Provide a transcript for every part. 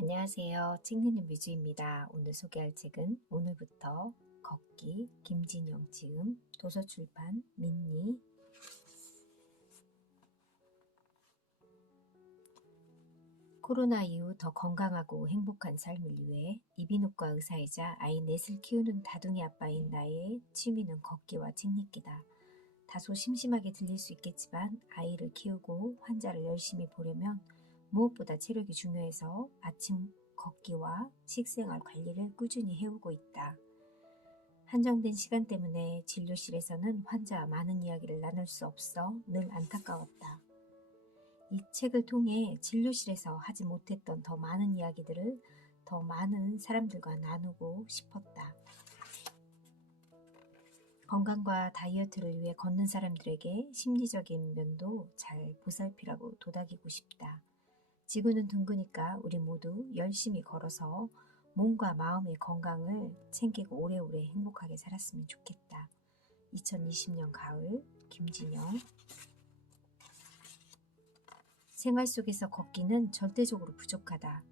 안녕하세요. 찍는 뮤즈입니다. 오늘 소개할 책은 오늘부터 걷기, 김진영 지음, 도서출판, 민니. 코로나 이후 더 건강하고 행복한 삶을 위해 이비인후과 의사이자 아이 넷을 키우는 다둥이 아빠인 나의 취미는 걷기와 책 읽기다. 다소 심심하게 들릴 수 있겠지만 아이를 키우고 환자를 열심히 보려면 무엇보다 체력이 중요해서 아침 걷기와 식생활 관리를 꾸준히 해오고 있다. 한정된 시간 때문에 진료실에서는 환자와 많은 이야기를 나눌 수 없어 늘 안타까웠다. 이 책을 통해 진료실에서 하지 못했던 더 많은 이야기들을 더 많은 사람들과 나누고 싶었다. 건강과 다이어트를 위해 걷는 사람들에게 심리적인 면도 잘 보살피라고 도닥이고 싶다. 지구는 둥그니까 우리 모두 열심히 걸어서 몸과 마음의 건강을 챙기고 오래오래 행복하게 살았으면 좋겠다. 2020년 가을, 김진영. 생활 속에서 걷기는 절대적으로 부족하다.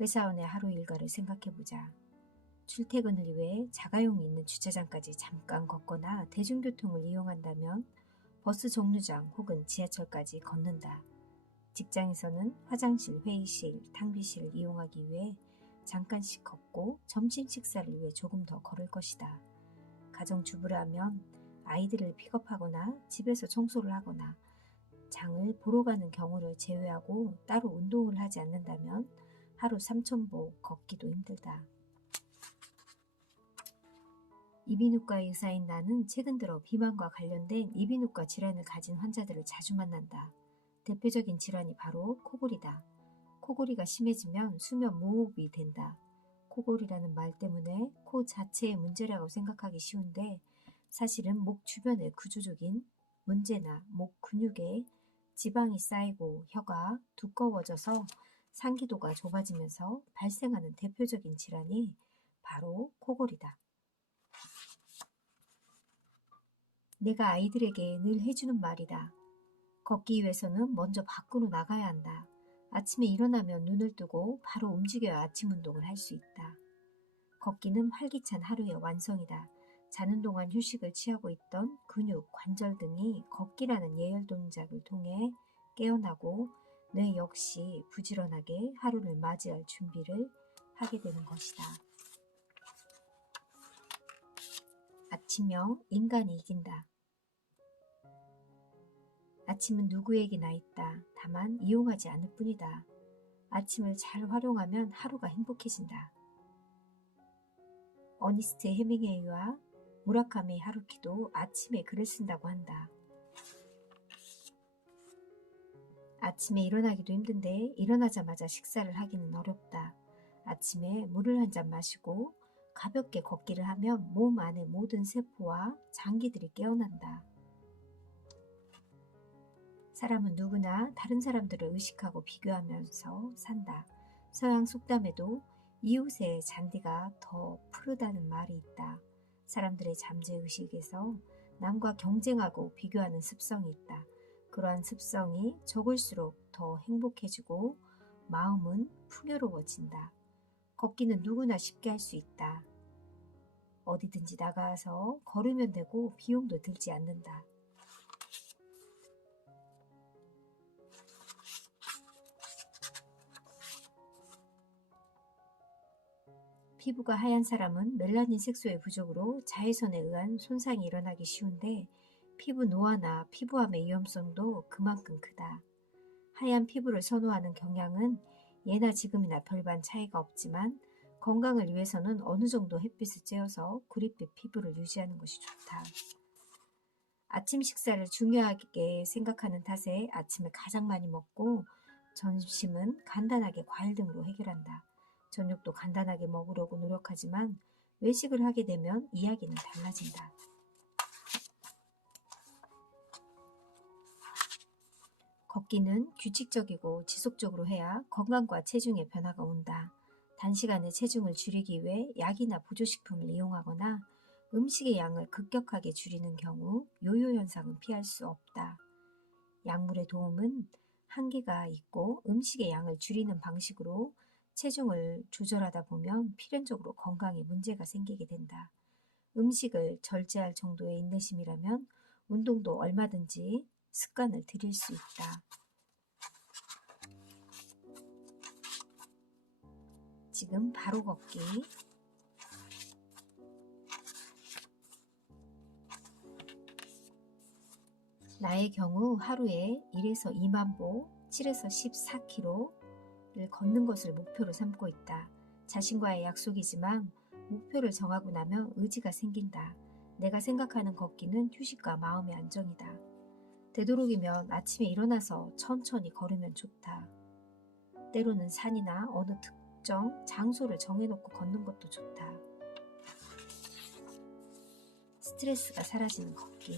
회사원의 하루 일과를 생각해보자. 출퇴근을 위해 자가용이 있는 주차장까지 잠깐 걷거나 대중교통을 이용한다면 버스 정류장 혹은 지하철까지 걷는다. 직장에서는 화장실, 회의실, 탕비실을 이용하기 위해 잠깐씩 걷고 점심 식사를 위해 조금 더 걸을 것이다. 가정주부라면 아이들을 픽업하거나 집에서 청소를 하거나 장을 보러 가는 경우를 제외하고 따로 운동을 하지 않는다면 하루 3,000보 걷기도 힘들다. 이비인후과 의사인 나는 최근 들어 비만과 관련된 이비인후과 질환을 가진 환자들을 자주 만난다. 대표적인 질환이 바로 코골이다. 코골이가 심해지면 수면 무호흡이 된다. 코골이라는 말 때문에 코 자체의 문제라고 생각하기 쉬운데 사실은 목 주변의 구조적인 문제나 목 근육에 지방이 쌓이고 혀가 두꺼워져서 상기도가 좁아지면서 발생하는 대표적인 질환이 바로 코골이다. 내가 아이들에게 늘 해주는 말이다. 걷기 위해서는 먼저 밖으로 나가야 한다. 아침에 일어나면 눈을 뜨고 바로 움직여야 아침 운동을 할 수 있다. 걷기는 활기찬 하루의 완성이다. 자는 동안 휴식을 취하고 있던 근육, 관절 등이 걷기라는 예열 동작을 통해 깨어나고 뇌 역시 부지런하게 하루를 맞이할 준비를 하게 되는 것이다. 아침형 인간이 이긴다. 아침은 누구에게나 있다. 다만 이용하지 않을 뿐이다. 아침을 잘 활용하면 하루가 행복해진다. 어니스트 헤밍웨이와 무라카미 하루키도 아침에 글을 쓴다고 한다. 아침에 일어나기도 힘든데 일어나자마자 식사를 하기는 어렵다. 아침에 물을 한 잔 마시고 가볍게 걷기를 하면 몸 안의 모든 세포와 장기들이 깨어난다. 사람은 누구나 다른 사람들을 의식하고 비교하면서 산다. 서양 속담에도 이웃의 잔디가 더 푸르다는 말이 있다. 사람들의 잠재의식에서 남과 경쟁하고 비교하는 습성이 있다. 그러한 습성이 적을수록 더 행복해지고 마음은 풍요로워진다. 걷기는 누구나 쉽게 할 수 있다. 어디든지 나가서 걸으면 되고 비용도 들지 않는다. 피부가 하얀 사람은 멜라닌 색소의 부족으로 자외선에 의한 손상이 일어나기 쉬운데 피부 노화나 피부암의 위험성도 그만큼 크다. 하얀 피부를 선호하는 경향은 예나 지금이나 별반 차이가 없지만 건강을 위해서는 어느 정도 햇빛을 쬐어서 구릿빛 피부를 유지하는 것이 좋다. 아침 식사를 중요하게 생각하는 탓에 아침을 가장 많이 먹고 점심은 간단하게 과일 등으로 해결한다. 저녁도 간단하게 먹으려고 노력하지만 외식을 하게 되면 이야기는 달라진다. 걷기는 규칙적이고 지속적으로 해야 건강과 체중에 변화가 온다. 단시간에 체중을 줄이기 위해 약이나 보조식품을 이용하거나 음식의 양을 급격하게 줄이는 경우 요요 현상은 피할 수 없다. 약물의 도움은 한계가 있고 음식의 양을 줄이는 방식으로 체중을 조절하다 보면 필연적으로 건강에 문제가 생기게 된다. 음식을 절제할 정도의 인내심이라면 운동도 얼마든지 습관을 들일 수 있다. 지금 바로 걷기. 나의 경우 하루에 1에서 2만 보, 7에서 14km를 걷는 것을 목표로 삼고 있다. 자신과의 약속이지만 목표를 정하고 나면 의지가 생긴다. 내가 생각하는 걷기는 휴식과 마음의 안정이다. 되도록이면 아침에 일어나서 천천히 걸으면 좋다. 때로는 산이나 어느 특정 장소를 정해놓고 걷는 것도 좋다. 스트레스가 사라지는 걷기.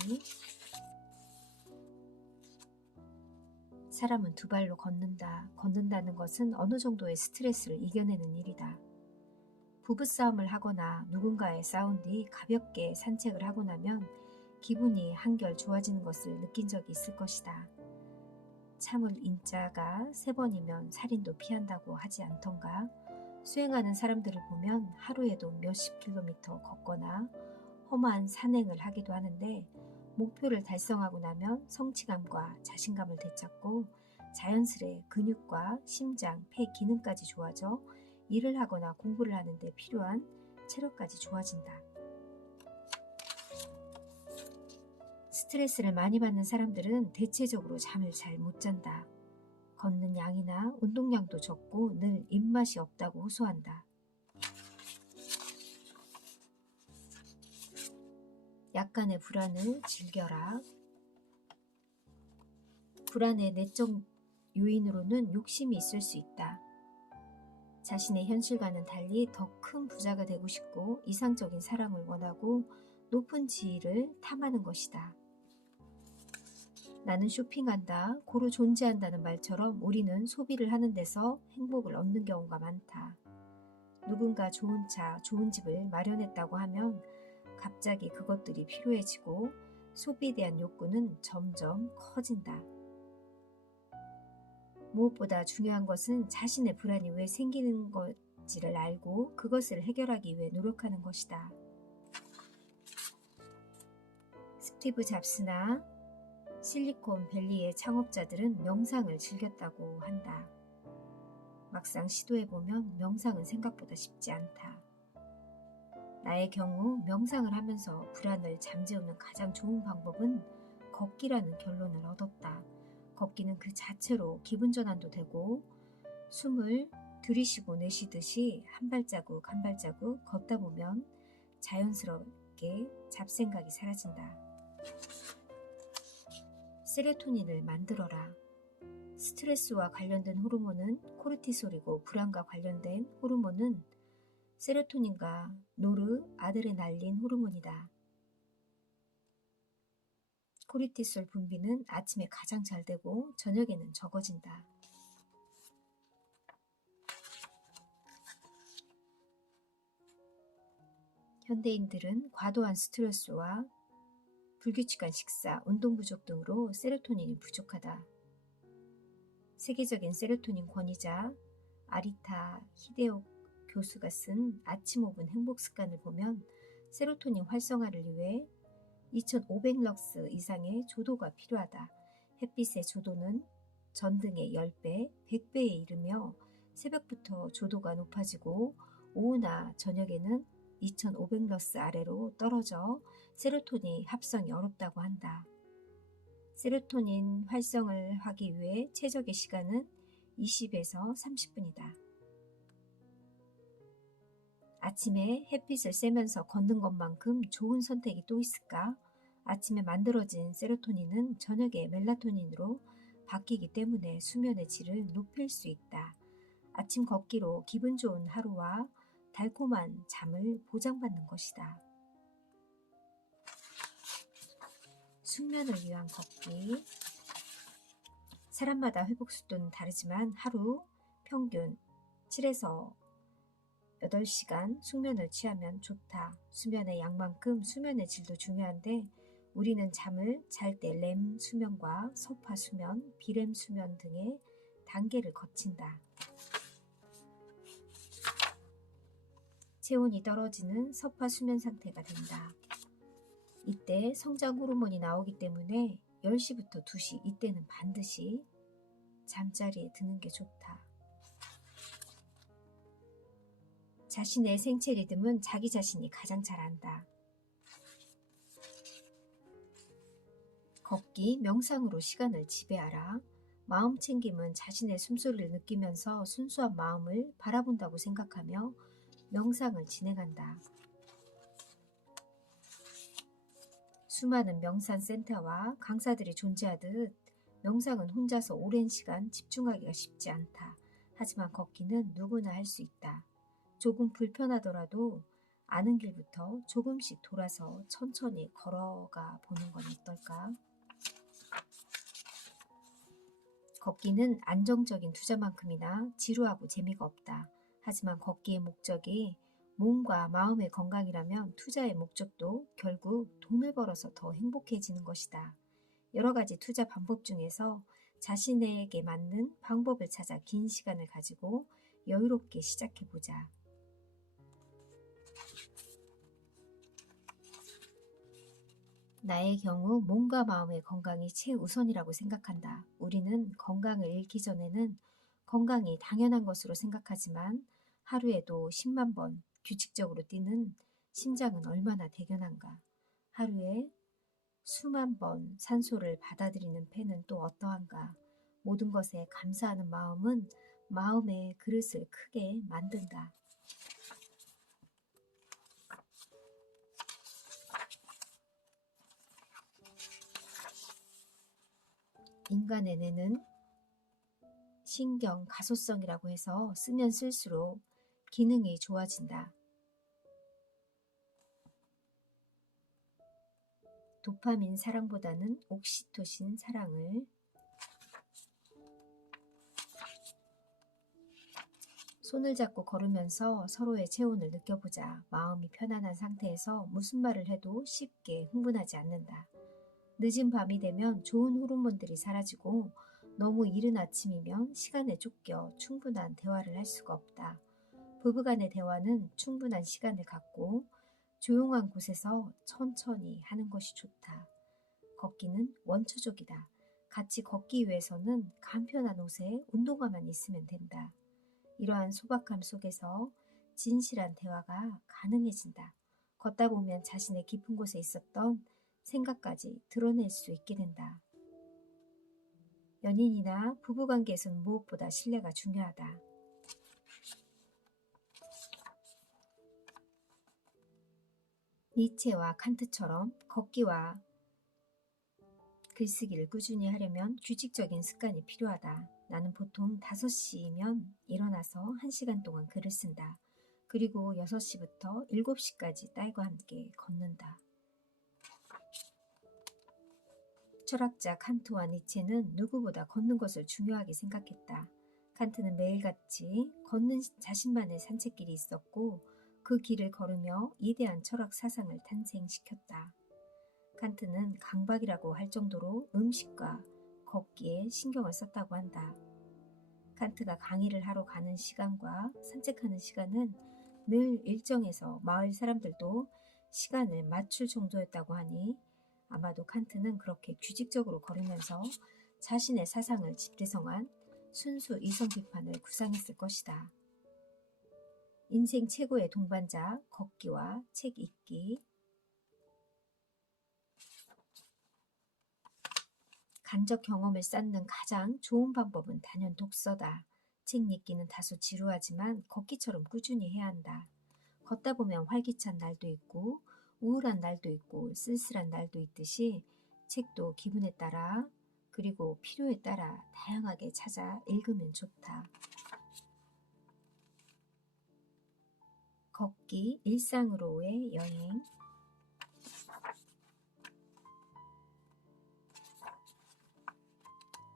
사람은 두 발로 걷는다. 걷는다는 것은 어느 정도의 스트레스를 이겨내는 일이다. 부부싸움을 하거나 누군가에 싸운 뒤 가볍게 산책을 하고 나면 기분이 한결 좋아지는 것을 느낀 적이 있을 것이다. 참을 인자가 3번이면 살인도 피한다고 하지 않던가. 수행하는 사람들을 보면 하루에도 몇십 킬로미터 걷거나 험한 산행을 하기도 하는데 목표를 달성하고 나면 성취감과 자신감을 되찾고 자연스레 근육과 심장, 폐 기능까지 좋아져 일을 하거나 공부를 하는데 필요한 체력까지 좋아진다. 스트레스를 많이 받는 사람들은 대체적으로 잠을 잘 못 잔다. 걷는 양이나 운동량도 적고 늘 입맛이 없다고 호소한다. 약간의 불안을 즐겨라. 불안의 내적 요인으로는 욕심이 있을 수 있다. 자신의 현실과는 달리 더 큰 부자가 되고 싶고 이상적인 사랑을 원하고 높은 지위를 탐하는 것이다. 나는 쇼핑한다, 고로 존재한다는 말처럼 우리는 소비를 하는 데서 행복을 얻는 경우가 많다. 누군가 좋은 차, 좋은 집을 마련했다고 하면 갑자기 그것들이 필요해지고 소비에 대한 욕구는 점점 커진다. 무엇보다 중요한 것은 자신의 불안이 왜 생기는 건지를 알고 그것을 해결하기 위해 노력하는 것이다. 스티브 잡스나 실리콘밸리의 창업자들은 명상을 즐겼다고 한다. 막상 시도해보면 명상은 생각보다 쉽지 않다. 나의 경우 명상을 하면서 불안을 잠재우는 가장 좋은 방법은 걷기라는 결론을 얻었다. 걷기는 그 자체로 기분 전환도 되고 숨을 들이쉬고 내쉬듯이 한 발자국 한 발자국 걷다 보면 자연스럽게 잡생각이 사라진다. 세로토닌을 만들어라. 스트레스와 관련된 호르몬은 코르티솔이고 불안과 관련된 호르몬은 세로토닌과 노르아드레날린 호르몬이다. 코르티솔 분비는 아침에 가장 잘 되고 저녁에는 적어진다. 현대인들은 과도한 스트레스와 불규칙한 식사, 운동 부족 등으로 세로토닌이 부족하다. 세계적인 세로토닌 권위자 아리타 히데오 교수가 쓴 아침 5분 행복 습관을 보면 세로토닌 활성화를 위해 2500럭스 이상의 조도가 필요하다. 햇빛의 조도는 전등의 10배, 100배에 이르며 새벽부터 조도가 높아지고 오후나 저녁에는 2500럭스 아래로 떨어져 세로토닌 합성이 어렵다고 한다. 세로토닌 활성을 하기 위해 최적의 시간은 20에서 30분이다. 아침에 햇빛을 쐬면서 걷는 것만큼 좋은 선택이 또 있을까? 아침에 만들어진 세로토닌은 저녁에 멜라토닌으로 바뀌기 때문에 수면의 질을 높일 수 있다. 아침 걷기로 기분 좋은 하루와 달콤한 잠을 보장받는 것이다. 숙면을 위한 걷기. 사람마다 회복 속도는 다르지만 하루 평균 7에서 8시간 숙면을 취하면 좋다. 수면의 양만큼 수면의 질도 중요한데 우리는 잠을 잘 때 렘 수면과 소파 수면, 비렘 수면 등의 단계를 거친다. 체온이 떨어지는 섭화 수면 상태가 된다. 이때 성장 호르몬이 나오기 때문에 10시부터 2시 이때는 반드시 잠자리에 드는 게 좋다. 자신의 생체 리듬은 자기 자신이 가장 잘 안다. 걷기, 명상으로 시간을 지배하라. 마음 챙김은 자신의 숨소리를 느끼면서 순수한 마음을 바라본다고 생각하며 명상을 진행한다. 수많은 명상 센터와 강사들이 존재하듯 명상은 혼자서 오랜 시간 집중하기가 쉽지 않다. 하지만 걷기는 누구나 할 수 있다. 조금 불편하더라도 아는 길부터 조금씩 돌아서 천천히 걸어가 보는 건 어떨까? 걷기는 안정적인 투자만큼이나 지루하고 재미가 없다. 하지만 걷기의 목적이 몸과 마음의 건강이라면 투자의 목적도 결국 돈을 벌어서 더 행복해지는 것이다. 여러 가지 투자 방법 중에서 자신에게 맞는 방법을 찾아 긴 시간을 가지고 여유롭게 시작해보자. 나의 경우 몸과 마음의 건강이 최우선이라고 생각한다. 우리는 건강을 잃기 전에는 건강이 당연한 것으로 생각하지만 하루에도 10만 번 규칙적으로 뛰는 심장은 얼마나 대견한가. 하루에 수만 번 산소를 받아들이는 폐는 또 어떠한가. 모든 것에 감사하는 마음은 마음의 그릇을 크게 만든다. 인간의 뇌는 신경 가소성이라고 해서 쓰면 쓸수록 기능이 좋아진다. 도파민 사랑보다는 옥시토신 사랑을. 손을 잡고 걸으면서 서로의 체온을 느껴보자. 마음이 편안한 상태에서 무슨 말을 해도 쉽게 흥분하지 않는다. 늦은 밤이 되면 좋은 호르몬들이 사라지고 너무 이른 아침이면 시간에 쫓겨 충분한 대화를 할 수가 없다. 부부간의 대화는 충분한 시간을 갖고 조용한 곳에서 천천히 하는 것이 좋다. 걷기는 원초적이다. 같이 걷기 위해서는 간편한 옷에 운동화만 있으면 된다. 이러한 소박함 속에서 진실한 대화가 가능해진다. 걷다 보면 자신의 깊은 곳에 있었던 생각까지 드러낼 수 있게 된다. 연인이나 부부관계에서는 무엇보다 신뢰가 중요하다. 니체와 칸트처럼 걷기와 글쓰기를 꾸준히 하려면 규칙적인 습관이 필요하다. 나는 보통 5시면 일어나서 1시간 동안 글을 쓴다. 그리고 6시부터 7시까지 딸과 함께 걷는다. 철학자 칸트와 니체는 누구보다 걷는 것을 중요하게 생각했다. 칸트는 매일같이 걷는 자신만의 산책길이 있었고 그 길을 걸으며 이대한 철학 사상을 탄생시켰다. 칸트는 강박이라고 할 정도로 음식과 걷기에 신경을 썼다고 한다. 칸트가 강의를 하러 가는 시간과 산책하는 시간은 늘 일정해서 마을 사람들도 시간을 맞출 정도였다고 하니 아마도 칸트는 그렇게 규칙적으로 걸으면서 자신의 사상을 집대성한 순수 이성 비판을 구상했을 것이다. 인생 최고의 동반자, 걷기와 책 읽기. 간접 경험을 쌓는 가장 좋은 방법은 단연 독서다. 책 읽기는 다소 지루하지만 걷기처럼 꾸준히 해야 한다. 걷다 보면 활기찬 날도 있고 우울한 날도 있고 쓸쓸한 날도 있듯이 책도 기분에 따라 그리고 필요에 따라 다양하게 찾아 읽으면 좋다. 걷기, 일상으로의 여행.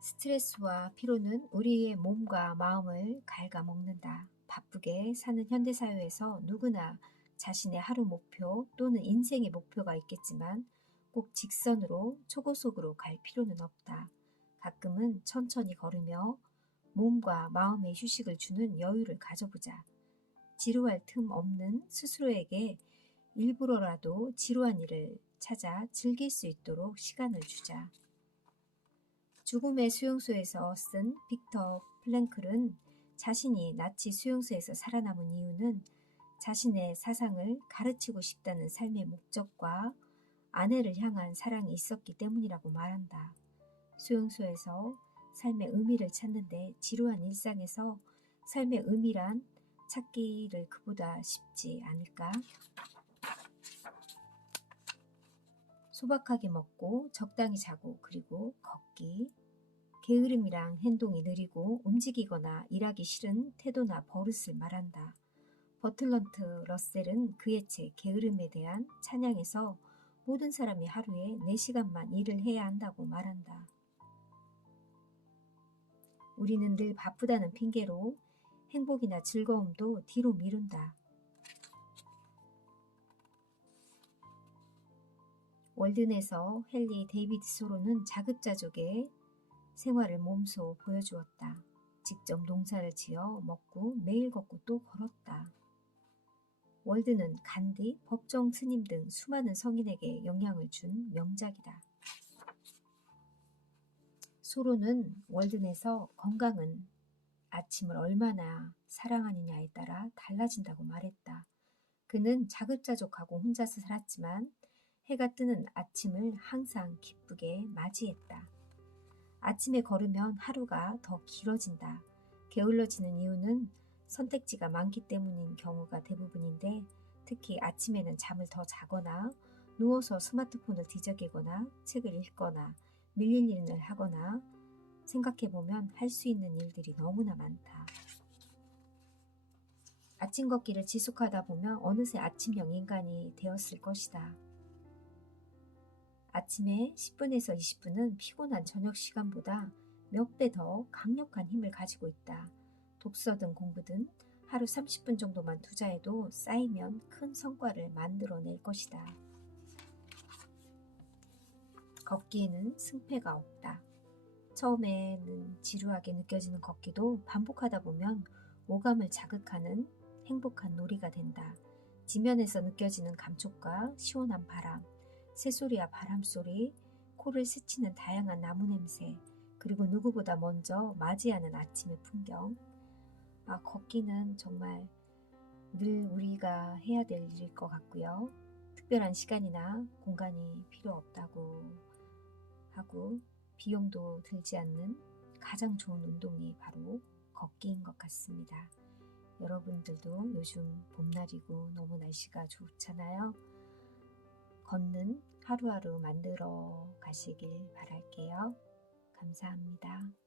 스트레스와 피로는 우리의 몸과 마음을 갉아먹는다. 바쁘게 사는 현대사회에서 누구나 자신의 하루 목표 또는 인생의 목표가 있겠지만 꼭 직선으로 초고속으로 갈 필요는 없다. 가끔은 천천히 걸으며 몸과 마음에 휴식을 주는 여유를 가져보자. 지루할 틈 없는 스스로에게 일부러라도 지루한 일을 찾아 즐길 수 있도록 시간을 주자. 죽음의 수용소에서 쓴 빅터 플랭클은 자신이 나치 수용소에서 살아남은 이유는 자신의 사상을 가르치고 싶다는 삶의 목적과 아내를 향한 사랑이 있었기 때문이라고 말한다. 수용소에서 삶의 의미를 찾는데 지루한 일상에서 삶의 의미란 찾기를 그보다 쉽지 않을까? 소박하게 먹고 적당히 자고 그리고 걷기. 게으름이랑 행동이 느리고 움직이거나 일하기 싫은 태도나 버릇을 말한다. 버틀런트 러셀은 그의 책 게으름에 대한 찬양에서 모든 사람이 하루에 4시간만 일을 해야 한다고 말한다. 우리는 늘 바쁘다는 핑계로 행복이나 즐거움도 뒤로 미룬다. 월든에서 헨리 데이비드 소로는 자급자족의 생활을 몸소 보여주었다. 직접 농사를 지어 먹고 매일 걷고 또 걸었다. 월드는 간디, 법정 스님 등 수많은 성인에게 영향을 준 명작이다. 소로는 월든에서 건강은 아침을 얼마나 사랑하느냐에 따라 달라진다고 말했다. 그는 자급자족하고 혼자서 살았지만 해가 뜨는 아침을 항상 기쁘게 맞이했다. 아침에 걸으면 하루가 더 길어진다. 게을러지는 이유는 선택지가 많기 때문인 경우가 대부분인데 특히 아침에는 잠을 더 자거나 누워서 스마트폰을 뒤적이거나 책을 읽거나 밀린 일을 하거나 생각해보면 할 수 있는 일들이 너무나 많다. 아침 걷기를 지속하다 보면 어느새 아침형 인간이 되었을 것이다. 아침에 10분에서 20분은 피곤한 저녁 시간보다 몇 배 더 강력한 힘을 가지고 있다. 독서든 공부든 하루 30분 정도만 투자해도 쌓이면 큰 성과를 만들어낼 것이다. 걷기에는 승패가 없다. 처음에는 지루하게 느껴지는 걷기도 반복하다 보면 오감을 자극하는 행복한 놀이가 된다. 지면에서 느껴지는 감촉과 시원한 바람, 새소리와 바람소리, 코를 스치는 다양한 나무 냄새, 그리고 누구보다 먼저 맞이하는 아침의 풍경. 걷기는 정말 늘 우리가 해야 될 일일 것 같고요. 특별한 시간이나 공간이 필요 없다고 하고 비용도 들지 않는 가장 좋은 운동이 바로 걷기인 것 같습니다. 여러분들도 요즘 봄날이고 너무 날씨가 좋잖아요. 걷는 하루하루 만들어 가시길 바랄게요. 감사합니다.